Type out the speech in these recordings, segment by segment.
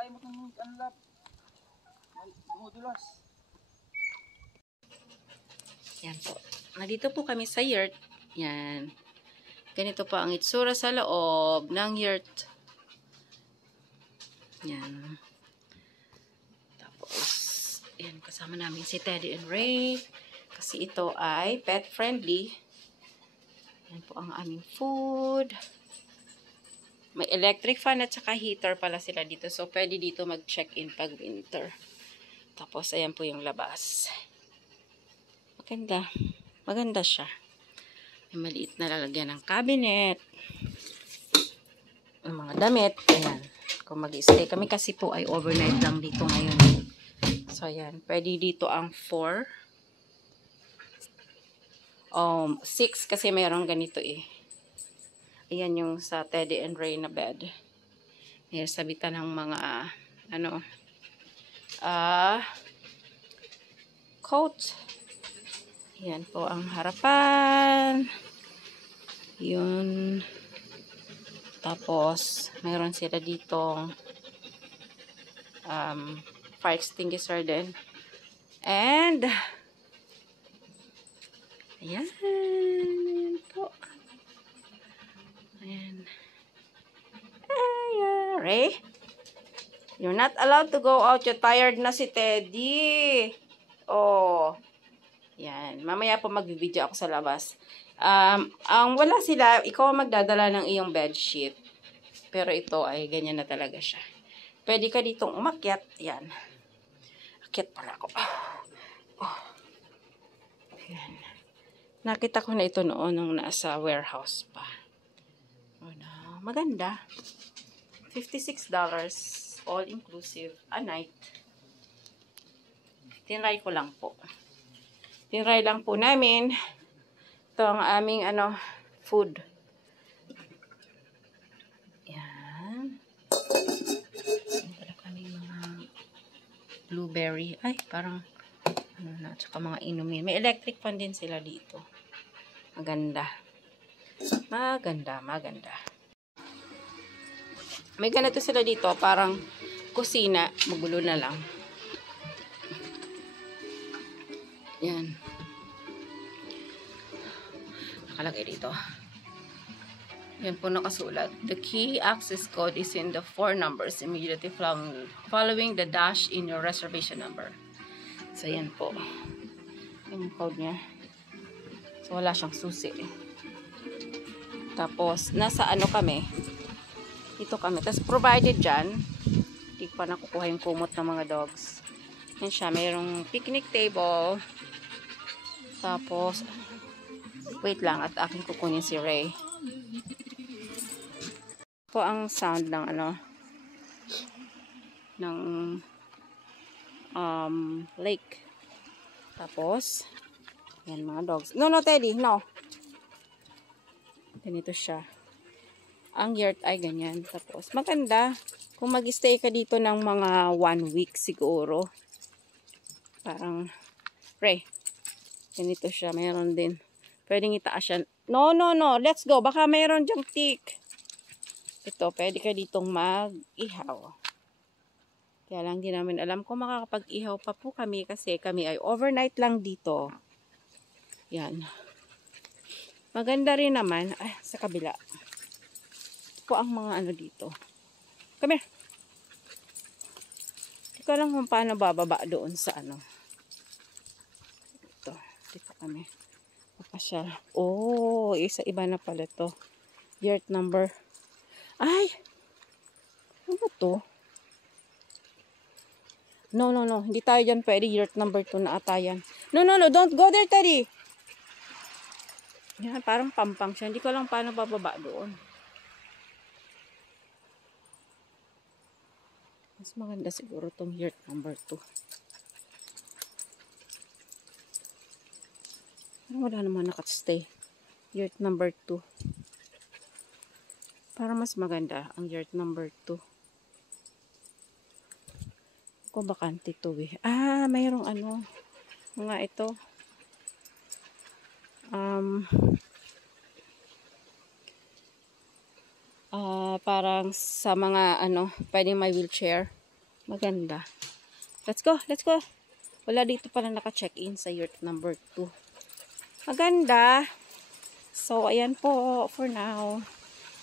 Alay mo itong anlap. Dumudulas. Yan po. Nandito po kami sa yurt. Yan. Ganito po ang itsura sa loob ng yurt. Yan. Tapos, yan. Kasama namin si Teddy and Ray. Kasi ito ay pet friendly. Yan po ang aming food. May electric fan at saka heater pala sila dito. So, pwede dito mag-check-in pag winter. Tapos, ayan po yung labas. Maganda. Maganda siya. May maliit na lalagyan ng cabinet. Ang mga damit. Ayan. Kung mag-stay kami kasi po ay overnight lang dito ngayon. So, ayan. Pwede dito ang 4. 6 kasi mayroong ganito eh. Ayan yung sa Teddy and Ray na bed. May sabitan ng mga coat. Yan po ang harapan. Yun. Tapos, mayroon sila ditong fire extinguisher din. And, ayan. Ayan po. Ayan. Ayan. Ray? You're not allowed to go out. You're tired na si Teddy. Oh. Yan. Mamaya po mag-video ako sa labas. Ang wala sila, ikaw magdadala ng iyong bedsheet. Pero ito ay ganyan na talaga siya. Pwede ka ditong umakyat. Yan. Akyat pala ako. Yan. Nakita ko na ito noon nung nasa warehouse pa. Maganda. $56 all inclusive a night. Tinry ko lang po. Tinry lang po namin. Ito ang aming food. Yan. Wala kami mga blueberry. Ay, parang tsaka mga inumin. May electric fan din sila dito. Maganda. Maganda, maganda. May ganito sila dito, parang kusina, magulo na lang. Yan. Nakalagay dito. Yan po nakasulat. The key access code is in the 4 numbers immediately following the dash in your reservation number. So, yan po. Yung code niya. So, wala siyang susi. Tapos, nasa kami. Dito kami. Tapos, provided dyan. Hindi pa nakukuha yung kumot ng mga dogs. Yan siya. Mayroong picnic table. Tapos, wait lang at aking kukunin si Ray. Po ang sound ng ng lake. Tapos, yan mga dogs. No, Teddy, no. Ganito siya. Ang yurt ay ganyan. Tapos, maganda. Kung mag-stay ka dito ng mga 1 week siguro. Parang, Ray. Ganito siya. Mayroon din. Pwedeng itaas siya. No. Let's go. Baka mayroon dyang tick. Ito, pwede ka ditong mag-ihaw. Kaya lang din namin alam kung makakapag-ihaw pa po kami kasi kami ay overnight lang dito. Yan. Maganda rin naman. Ay, sa kabila. Ito po ang mga dito. Come here. Hindi ko lang kung paano bababa doon sa Ito. Dito kami. Papasyal. Oh, iba na pala to. Yurt number. Ay! Ano to? No. Hindi tayo dyan pwede. Yurt number 2 na ata yan. No. Don't go there, Teddy. Yan, parang pampang siya. Hindi ko lang paano bababa doon. Mas maganda siguro tong yurt number 2. Wala naman nakastay. Yurt number 2. Para mas maganda ang yurt number 2. Kung bakante to eh. Ah, mayroong mga ito. Parang sa mga pwedeng may wheelchair. Maganda. Let's go, let's go. Wala dito pala naka-check-in sa yurt number 2. Maganda. So, ayan po for now.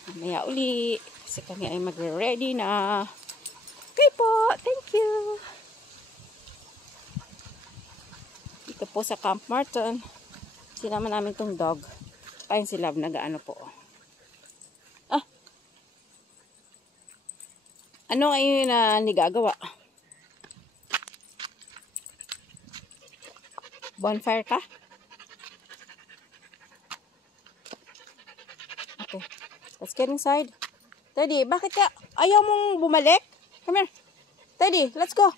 Mamaya uli. Kasi kami ay magre-ready na. Okay po. Thank you. Dito po sa Camp Martin. Sinama namin tong dog. Kain si Love. Nag-ano po. Ah. Ano ngayon na nigagawa? Bonfire ka? Okay. Let's get inside. Teddy, bakit ka? Ayaw mong bumalik? Come here. Teddy, let's go.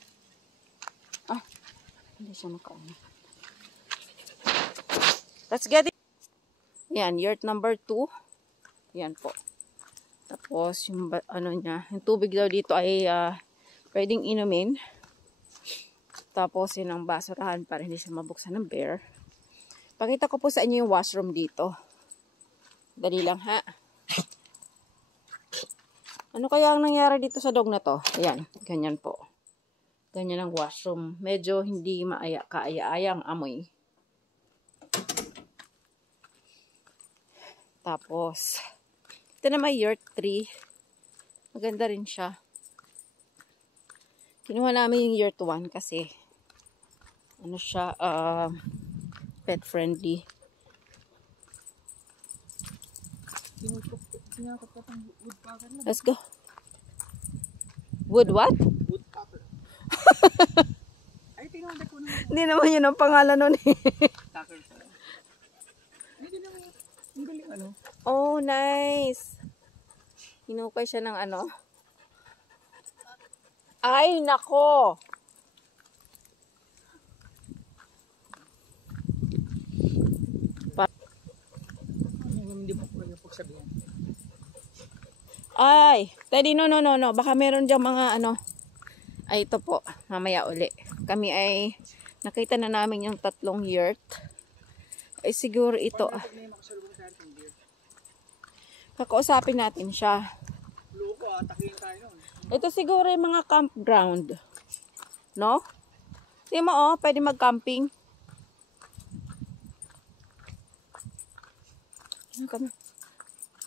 Ah, hindi siya makauna. Let's get it. Yan, yurt number 2. Yan po. Tapos, yung ano niya, yung tubig daw dito ay pwedeng inumin. Tapos, yun ang basurahan para hindi siya mabuksan ng bear. Pakita ko po sa inyo yung washroom dito. Dali lang, ha? Ano kaya ang nangyari dito sa dog na to? Ayan, ganyan po. Ganyan ang washroom. Medyo hindi kaaya-ayang amoy. Tapos, ito na may yurt 3. Maganda rin siya. Kinuha namin yung yurt 1 kasi ano siya, pet friendly. Let's go. Wood what? Woodpecker. Ay, tinawag ko naman. Hindi naman yun ang pangalan nun eh. Tucker. Hindi naman. Ang galing ano. Oh, nice. Hinukay siya ng ano. Ay, nako. Hindi mo ko yung pagsabihan. Ay, Teddy, no. Baka meron diyang mga ano. Ay, ito po. Mamaya uli. Kami ay nakita na namin yung 3 yurt. Ay, siguro ito. Kakausapin natin siya. Loko, atakin tayo nun. Ito siguro yung mga campground. No? Di mo, oh, pwede mag-camping.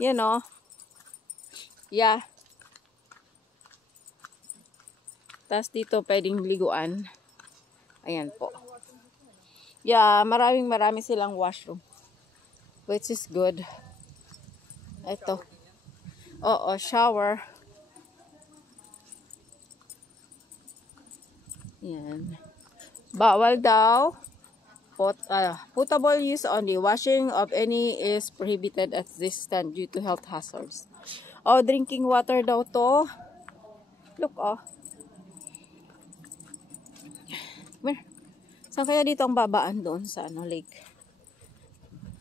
Yan, oh. Yeah. Tapos dito pwedeng liguan. Ayan po. Yeah, marami silang washroom. Which is good. Ito. Oo, shower. Yan. Bawal daw. Potable use only. Washing of any is prohibited at this stand due to health hazards. Oh, drinking water daw to. Look, oh. Where? Saan kaya dito ang babaan doon sa ano, lake?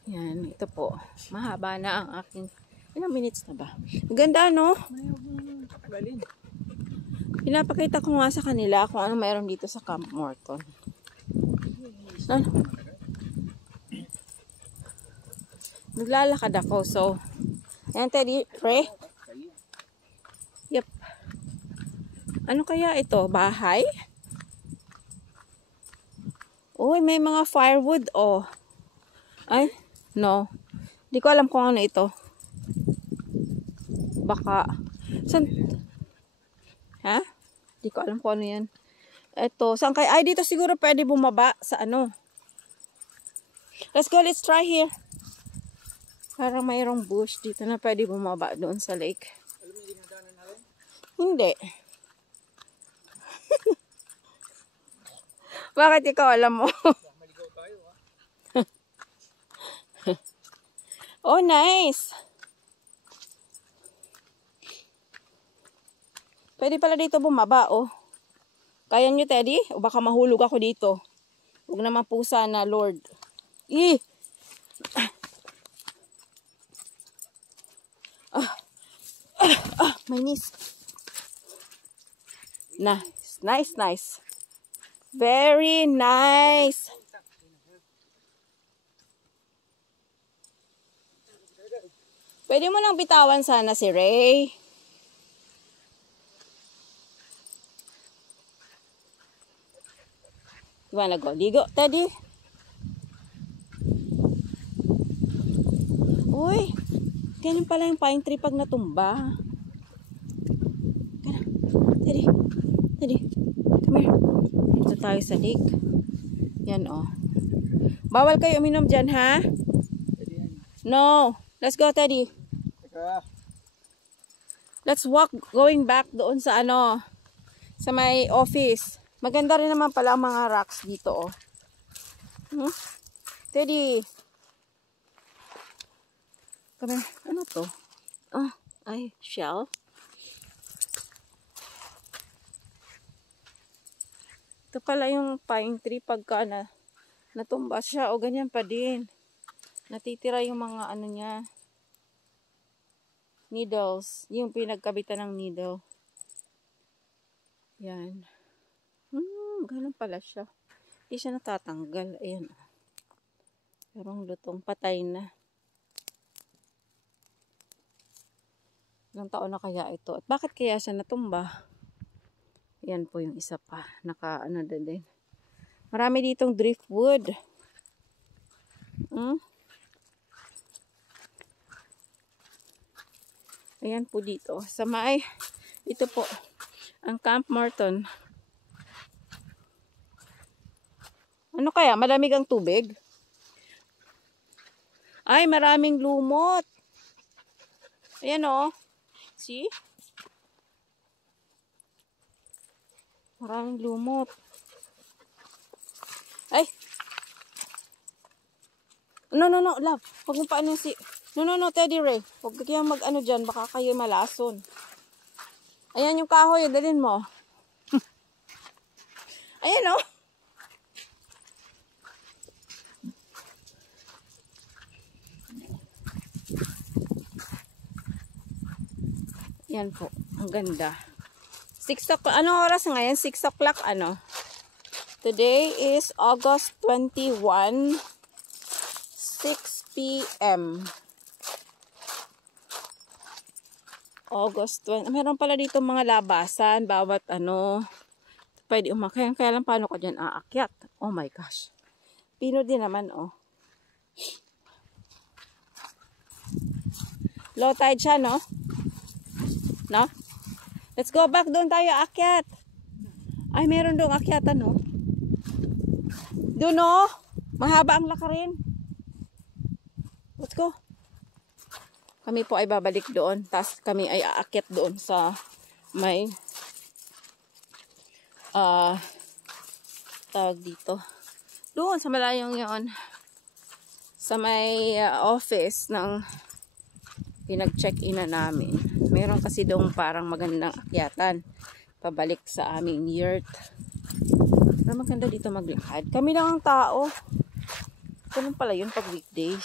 Yan, ito po. Mahaba na ang aking... Ilang minutes na ba? Ganda, no? Pinapakita ko nga sa kanila kung ano mayroon dito sa Camp Morton. Ano? Naglalakad ako, so... Ayan, Teddy, pray. Yep. Ano kaya ito? Bahay? Uy, may mga firewood, oh. Ay, no. Hindi ko alam kung ano ito. Baka. San? Ha? Hindi ko alam kung ano yan. Ito, saan kaya? Ay, dito siguro pwede bumaba sa ano. Let's go, let's try here. Parang mayroong bush dito na pwede bumaba doon sa lake. Alam mo yung dinadanan natin? Hindi. Bakit ikaw alam mo? Maligaw tayo, ha? Oh, nice. Pwede pala dito bumaba, oh. Kaya nyo, Teddy? O baka mahulog ako dito. Huwag naman po sana, Lord. Eh! My knees. Nice. Very nice. Pwede mo nang bitawan sana si Ray. You wanna go? Ligo, Teddy? Uy, ganyan pala yung pine tree pag natumba. Teddy, Teddy, come here. Dito tayo sa lake. Yan, oh. Bawal kayo uminom dyan, ha? No. Let's go, Teddy. Let's walk going back doon sa ano, sa my office. Maganda rin naman pala ang mga rocks dito, oh. Teddy. Come here. Ano to? Oh, ay, shell. Ito pala yung pine tree pagka natumba siya o ganyan pa din. Natitira yung mga ano niya. Needles. Yung pinagkabitan ng needle. Yan. Ganun pala siya. Hindi siya natatanggal. Ayan. Pero ang lutong patay na. Ilang taon na kaya ito? At bakit kaya siya natumba? Yan po yung isa pa. Naka-ano din. Marami ditong driftwood. Ayan po dito. Sa may, ito po, ang Camp Morton. Ano kaya? Malamig ang tubig? Ay, maraming lumot. Ayan o. See? Maraming lumot. Ay! No, love. Huwag mo paano si... No, Teddy Ray. Huwag kayong mag-ano dyan. Baka kayo malason. Ayan yung kahoy. Dalhin mo. Ayan o. Yan po. Ang ganda. 6 o'clock. Anong oras ngayon? 6 o'clock ano? Today is August 21. 6 p.m. August 20. Meron pala dito mga labasan. Bawat ano. Pwede umakyat. Kaya lang paano ko dyan aakyat? Oh my gosh. Pino din naman oh. Low tide siya no? No? Let's go back doon tayo akyat. Ay, meron doon akyatan, no? Doon, no? Mahaba ang lakarin. Let's go. Kami po ay babalik doon. Tapos kami ay aakyat doon sa may tawag dito. Doon sa malayong yon. Sa may office ng pinag-check-in na namin. Meron kasi doon parang magandang akyatan pabalik sa aming yurt. Pero maganda dito maglakad. Kami lang ang tao. Ganun pala yun pag weekday.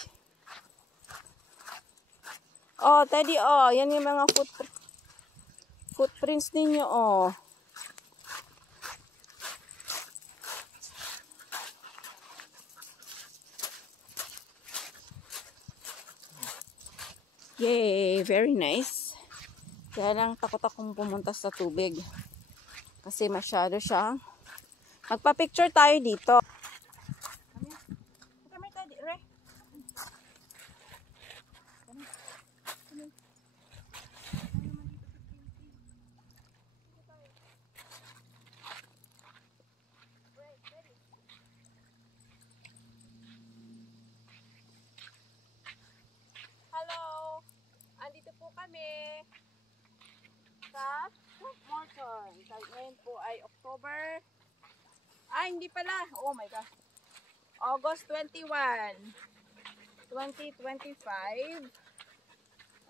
Oh, Teddy, oh. Yan yung mga footprints ninyo, oh. Yay, very nice. Kaya lang takot akong pumunta sa tubig. Kasi masyado siyang... Magpa-picture tayo dito. Kami tayo, Ray. Hello! Andito po kami sa Camp Morton. Ngayon po ay October. Hindi pala. Oh my gosh. August 21, 2025.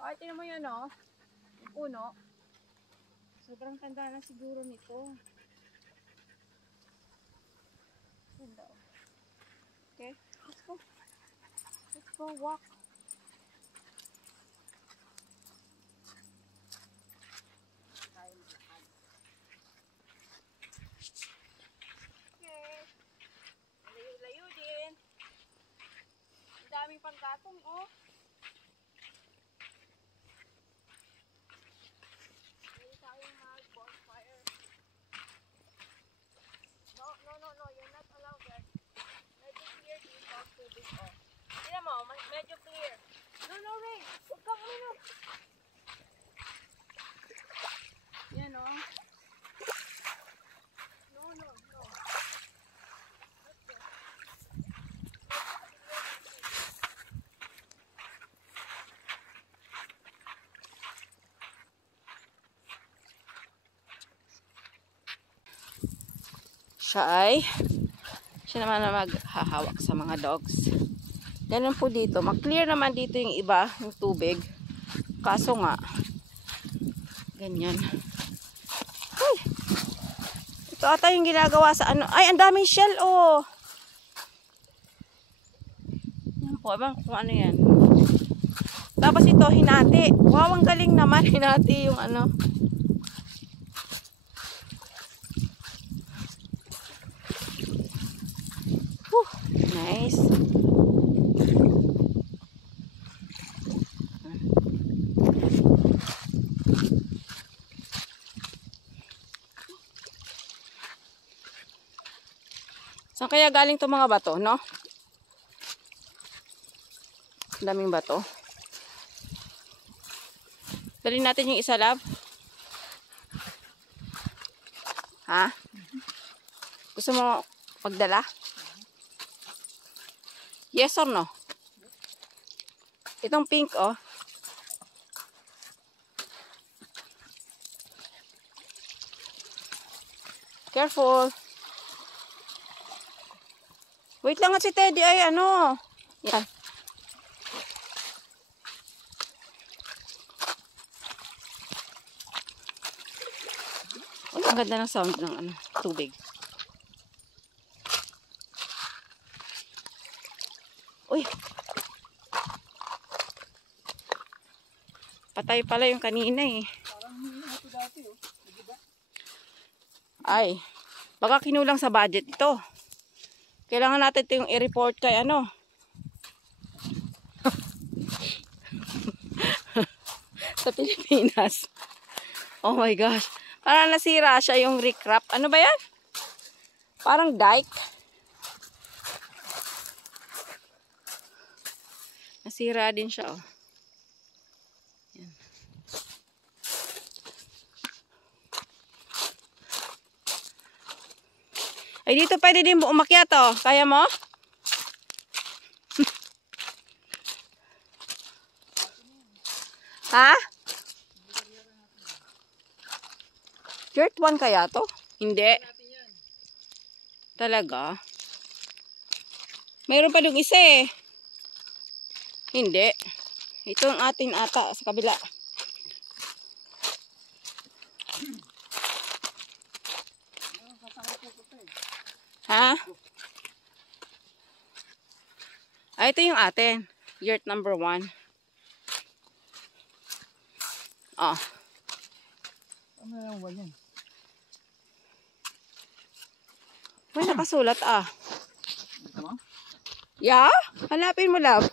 Oh, tingnan mo yun, oh. Yung puno. Sobrang tanda na siguro nito. Ganda, oh. Okay, let's go. Let's go walk. Layo din. Ang daming panggatong, oh. Hindi tayong mag-bonfire. No. You're not allowed. Siya naman na maghahawak sa mga dogs. Ganun po dito. Mag-clear naman dito yung iba, yung tubig. Kaso nga, ganyan. Ay! Ito ata yung ginagawa sa ano. Ay, ang daming shell, oh! Yan po, abang kung ano yan. Tapos ito, hinati. Wow, ang galing naman. Hinati yung ano. Whew, nice. Saan kaya galing itong mga bato, no? Daming bato. Dali natin yung isa, love. Ha? Gusto mo pagdala? Yes or no? Itong pink, oh. Careful. Wait lang at si Teddy ay ano. Yan. Ang ganda ng sound ng ano, tubig. Uy. Patay pala yung kanina eh. Ay. Baka kinulang sa budget ito. Kailangan natin ito yung i-report kay ano. Sa Pilipinas. Oh my gosh. Parang nasira siya yung recrap. Ano ba yan? Parang dike. Nasira din siya, oh. Yan. Ay, dito pwede din umakyat, oh. Kaya mo? Ha? Dirt 1 kaya to? Hindi. Talaga? Mayroon pa dong isa eh. Hindi. Ito ang atin ata sa kabila. Ha? Ah, ito yung atin. Yurt number 1. Oh. Ano yung wall yan? May nakasulat ah. Ito mo? Yeah? Hanapin mo, love.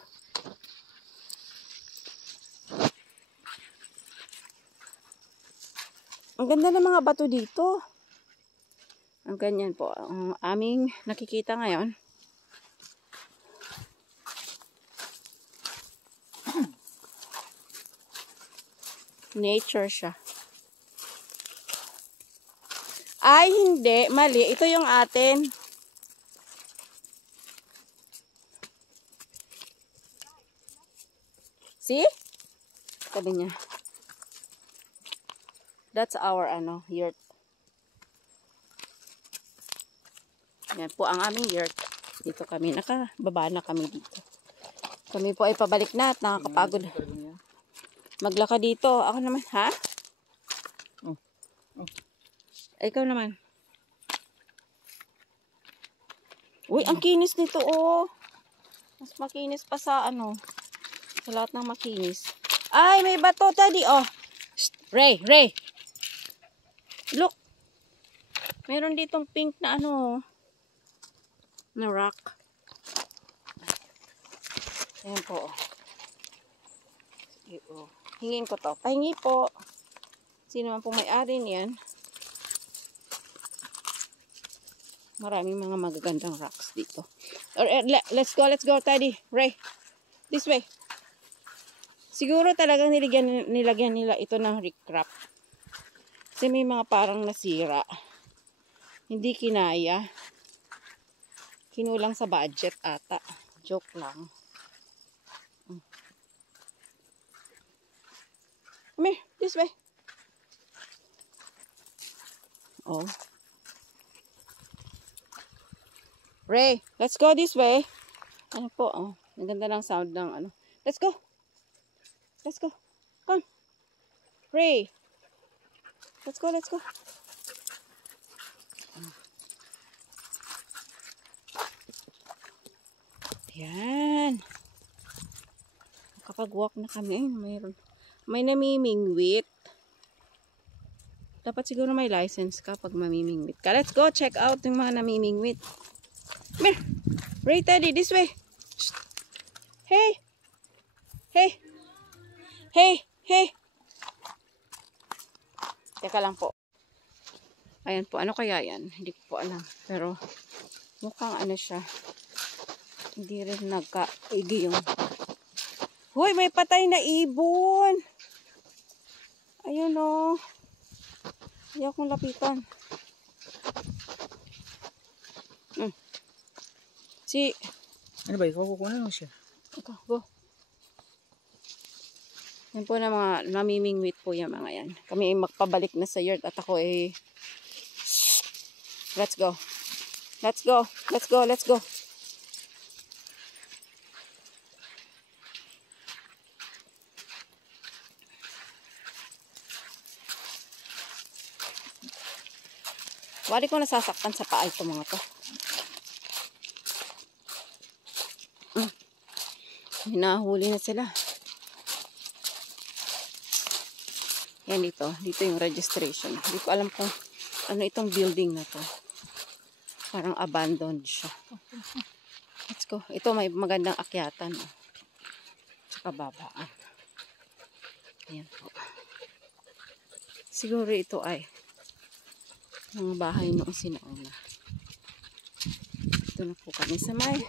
Ang ganda ng mga bato dito. Ang ganyan po. Ang aming nakikita ngayon. Nature siya. Ay, hindi. Mali. Ito yung atin. See? Sabi niya. That's our, yurt. Yan po ang aming yurt. Dito kami. Nakababa na kami dito. Kami po ay pabalik na at nakakapagod. Maglaka dito. Ako naman, ha? Oh. Oh. Ikaw naman. Uy, ang kinis nito, oh. Mas makinis pa sa sa lahat ng makinis. Ay, may bato, Daddy, oh. Shh, Ray. Look. Meron ditong pink na na rock. Ayan po, oh. Sige, oh. Hingin ko to. Pahingi po. Sino man pong may-ari niyan. Maraming mga magagandang rocks dito. Or, let's go, Teddy. Ray, this way. Siguro talagang nilagyan nila ito ng recrap. Kasi may mga parang nasira. Hindi kinaya. Kinulang sa budget ata. Joke lang. Come here, this way. Oh. Ray, let's go this way. Ano po, oh. Ang ganda ng sound ng ano. Let's go. Let's go. Come. Ray. Let's go, let's go. Yan. Kapag walk na kami, mayroon. May namimingwit. Dapat siguro may license ka pag mamimingwit ka. Let's go check out yung mga namimingwit. Come here. Ray, Teddy, this way. Shh. Hey. Hey. Hey. Hey. Teka lang po. Ayan po. Ano kaya yan? Hindi ko po alam. Pero mukhang ano siya. Hindi rin nagkaigi yung... Hoy, may patay na ibon. Ayun o. Ayaw kong lapitan. Ano ba? Ikaw kukunan mo siya. Ikaw, go. Yan po na mga namimingwit po yung mga yan. Kami ay magpabalik na sa yard at ako ay... Let's go. Let's go. Let's go. Let's go. Wali ko nasasaktan sa paa ito mga to. Hinahuli na sila. Yan dito. Dito yung registration. Hindi ko alam kung ano itong building na to. Parang abandoned siya. Let's go. Ito may magandang akyatan. Tsaka babaan. Ayan po. Siguro ito ay mga bahay noong sinauna. Ito na po kami sa may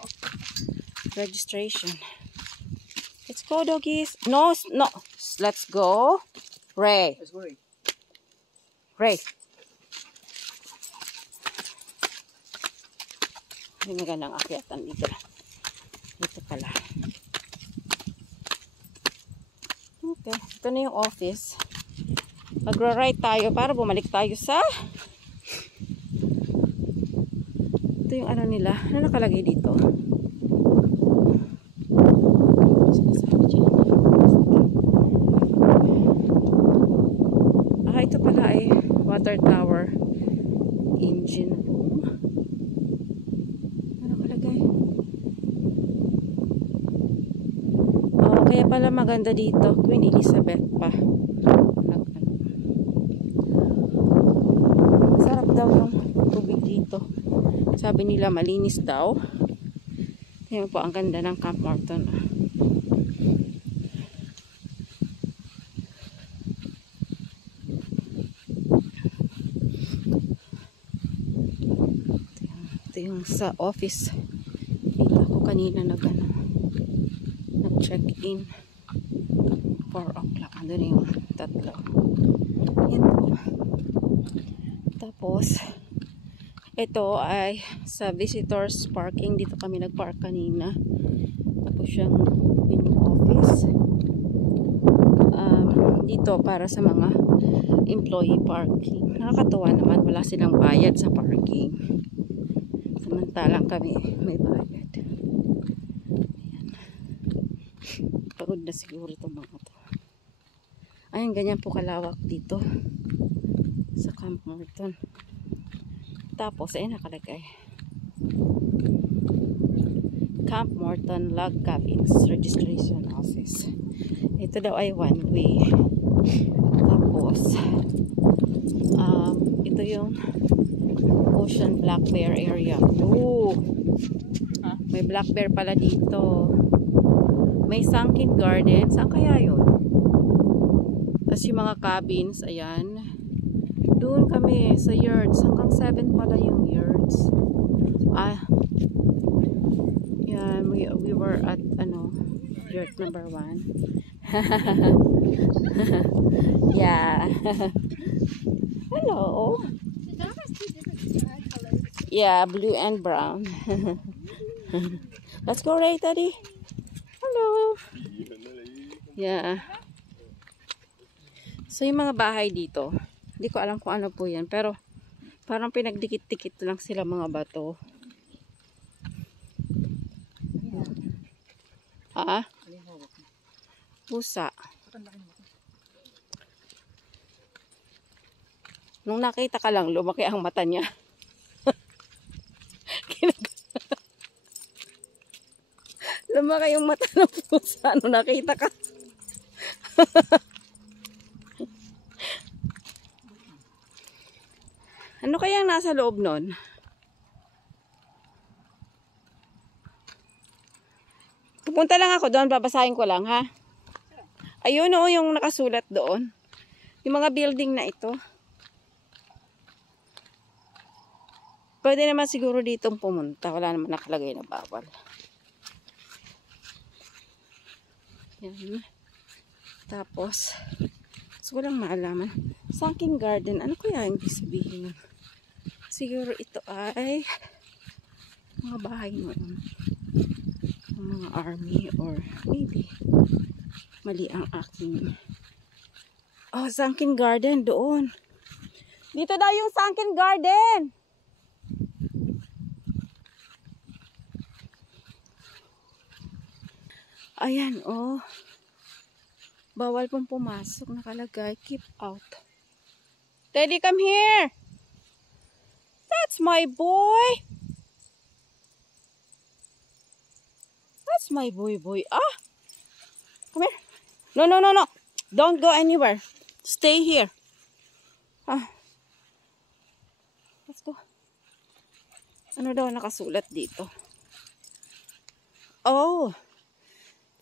registration. Let's go, doggies. No, no. Let's go. Ray. Let's go, Ray. Ray. May magandang akyatan dito. Dito pala. Okay. Ito na yung office. Magra-ride tayo para bumalik tayo sa... Ito yung ano nila. Ano nakalagay dito? Ito pala ay water tower engine room. Ano nakalagay? Oh, kaya pala maganda dito. Queen Elizabeth pa. Sarap daw yung tubig dito. Sabi nila malinis daw. Tingnan po ang ganda ng Camp Morton. Ito yung sa office. Dito ako kanina nag-check-in. 4 o'clock. Ando na yung tatlo. Yan po. Tapos, ito ay sa visitors parking. Dito kami nag-park kanina. Tapos yung office. Dito para sa mga employee parking. Nakakatuwa naman. Wala silang bayad sa parking. Samantalang kami may bayad. Ayan. Pagod na siguro itong mga to. Ayun, ganyan po kalawak dito sa Camp Morton. Tapos, ayun nakalagay. Camp Morton Log Cabins Registration Office. Ito daw ay one way. Tapos, ito yung Ocean Black Bear area. Ooh! May black bear pala dito. May sunken garden. Saan kaya yun? Tapos yung mga cabins, ayan. Doon kami sa yards. Hanggang 7 pala yung yards. Yan. We were at, yard number 1. Yeah. Hello. The dog has 2 different colors. Yeah, blue and brown. Let's go, Ray, Daddy. Hello. Yeah. So, yung mga bahay dito, hindi ko alam kung ano po yan. Pero, parang pinagdikit-dikit lang sila mga bato. Ha? Ano yung hawak mo? Pusa. Ba't ang laki naman? Nung nakita ka lang, lumaki ang mata niya. Lumaki yung mata ng pusa. Nung nakita ka. Ano kayang nasa loob nun? Pupunta lang ako doon. Babasahin ko lang, ha? Ayun, o, yung nakasulat doon. Yung mga building na ito. Pwede naman siguro ditong pumunta. Wala naman nakalagay na bawal. Yan. Tapos, gusto ko lang maalaman. Sunken Garden. Ano kaya yung sabihin nun? Siguro ito ay mga bahay noon. Ng mga army or maybe mali ang aking. Oh, Sunken Garden. Doon. Dito daw yung Sunken Garden. Ayan, oh. Bawal pong pumasok. Nakalagay, keep out. Teddy, come here. That's my boy. That's my boy. Ah! Come here. No. Don't go anywhere. Stay here. Ah. Let's go. Ano daw nakasulat dito? Oh.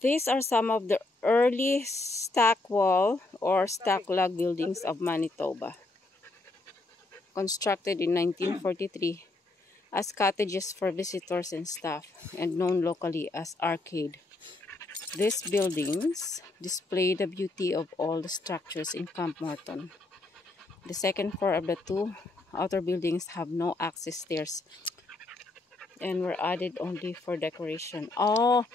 These are some of the early stack wall or stack log buildings of Manitoba. Constructed in 1943 as cottages for visitors and staff and known locally as arcade. These buildings display the beauty of all the structures in Camp Morton. The second floor of the two outer buildings have no access stairs and were added only for decoration. Oh,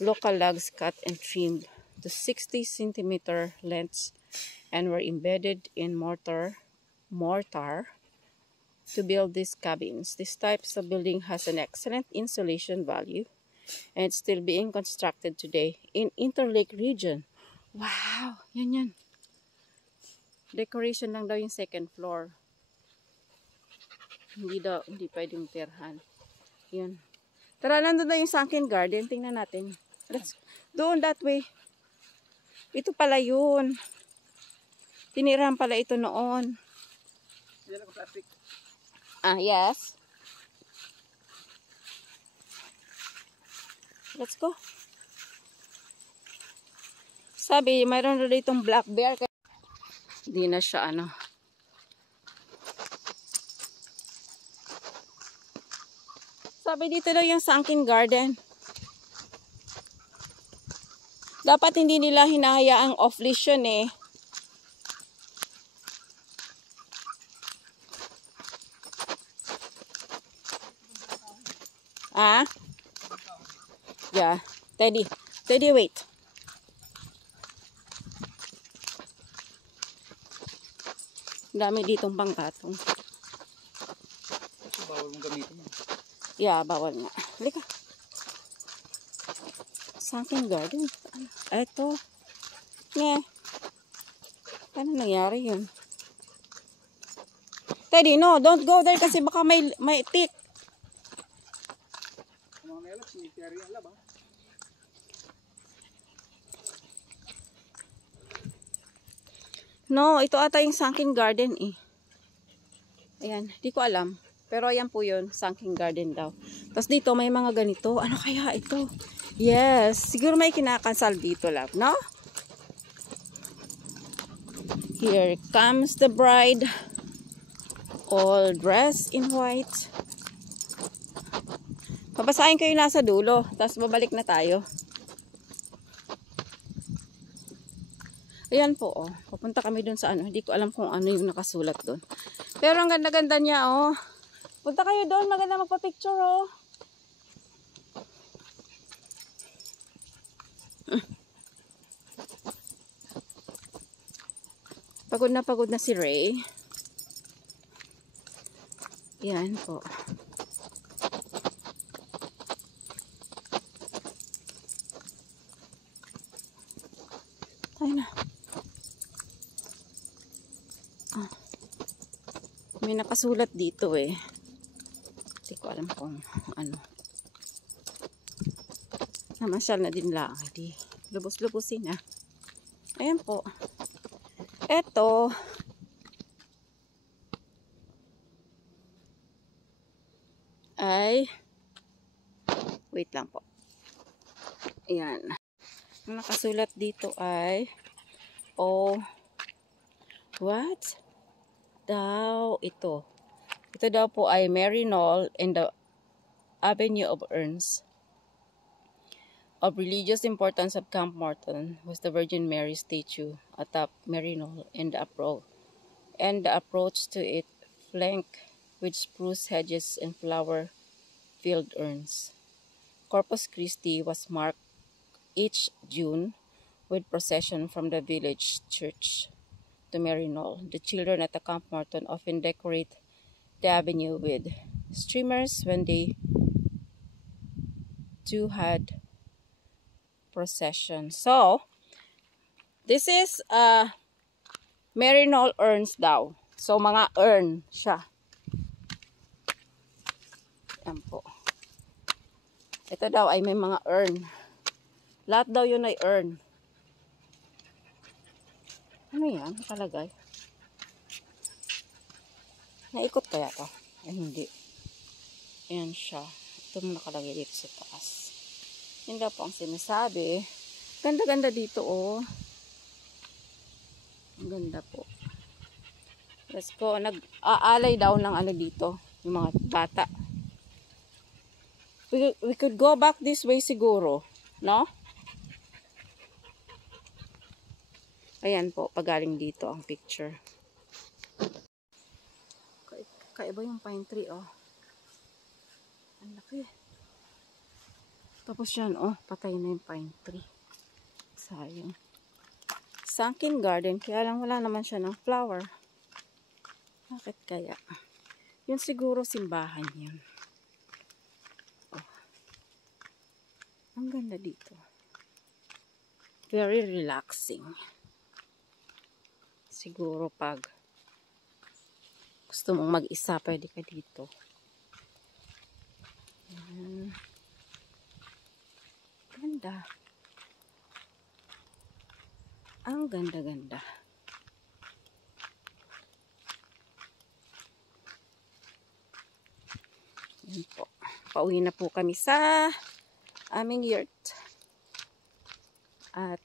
local logs cut and trimmed to 60 centimeter lengths and were embedded in mortar to build these cabins. This type of building has an excellent insulation value and it's still being constructed today in Interlake region. Wow! Yan. Decoration lang daw yung second floor. Hindi pwedeng tirhan. Yan. Tara, nandun na yung Sunken Garden. Tingnan natin. Doon, that way. Ito pala yun. Tinirahan pala ito noon. Yan ang plastic. Ah, yes. Let's go. Sabi, mayroon na ditong black bear. Hindi na siya, Sabi dito daw yung Sunken Garden. Dapat hindi nila hinahayaang off-leash yun eh. Ah? Yeah. Teddy, wait. Dami ditong pangkatong. Bawal mong gamitin. Yeah, bawal nga. Halika. Sunken Garden. Ito. Paano nangyari yun? Teddy, no. Don't go there kasi baka may pit. Mga melot, si Terry ang laba. No, ito ata yung Sunken Garden eh. Ayan, di ko alam. Pero ayan po yun, Sunken Garden daw. Tapos dito may mga ganito. Ano kaya ito? Yes, siguro may kinakansal dito, love, no? Here comes the bride. All dressed in white. Pabasahin ko yung nasa dulo. Tapos babalik na tayo. Ayan po, oh. Papunta kami dun sa Hindi ko alam kung ano yung nakasulat dun. Pero ang ganda-ganda niya, oh. Punta kayo doon. Maganda magpa-picture, oh. Pagod na si Ray. Yan po. May nakasulat dito eh. Hindi ko alam kung ano. Namasyal na din lang. Hindi. Lubos-lubusin ah. Ayan po. Eto. Ay. Wait lang po. Ayan. Ang nakasulat dito ay what? Daw ito. Ito daw po ay Mary Knoll in the Avenue of Urns. Of religious importance of Camp Morton was the Virgin Mary statue atop Mary Knoll and the approach to it flanked with spruce hedges and flower-filled urns. Corpus Christi was marked each June with procession from the village church to Mary Knoll. The children at the Camp Morton often decorate the avenue with streamers when they too had procession. So, this is Mary Knoll urns daw. So, mga urn siya. Yan po. Ito daw ay may mga urn. Lahat daw yun ay urn. Ano yan? Nakalagay. Naikot kaya to? Ay, hindi. Ayan siya. Ito nakalagay dito sa taas. Yun daw po ang sinasabi. Ganda-ganda dito, oh. Ang ganda po. Let's go. Nag-aalay daw ng ano dito. Yung mga bata. We could go back this way siguro. No? Ayan po, pagaling dito ang picture. Kaiba yung pine tree, oh. Ang laki. Tapos yan, oh, patay na yung pine tree. Sayang. Sunken garden, kaya lang wala naman siya ng flower. Bakit kaya? Yun siguro simbahan yun. Oh. Ang ganda dito. Very relaxing. Siguro pag gusto mong mag-isa, pwede ka dito. Ayan. Ganda. Ang ganda-ganda. Ayan po. Pauwi na po kami sa aming yurt. At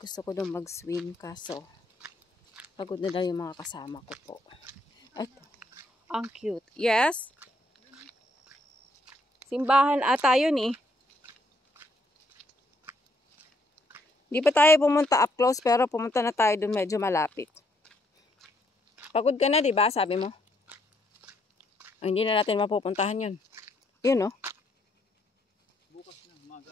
gusto ko doon mag-swim kaso pagod na daw yung mga kasama ko po. Ito. Ang cute. Yes? Simbahan ata yun eh. Di pa tayo pumunta up close pero pumunta na tayo doon medyo malapit. Pagod ka na, di ba? Sabi mo. Ay, hindi na natin mapupuntahan yun. Yun, no? Bukas na, umaga.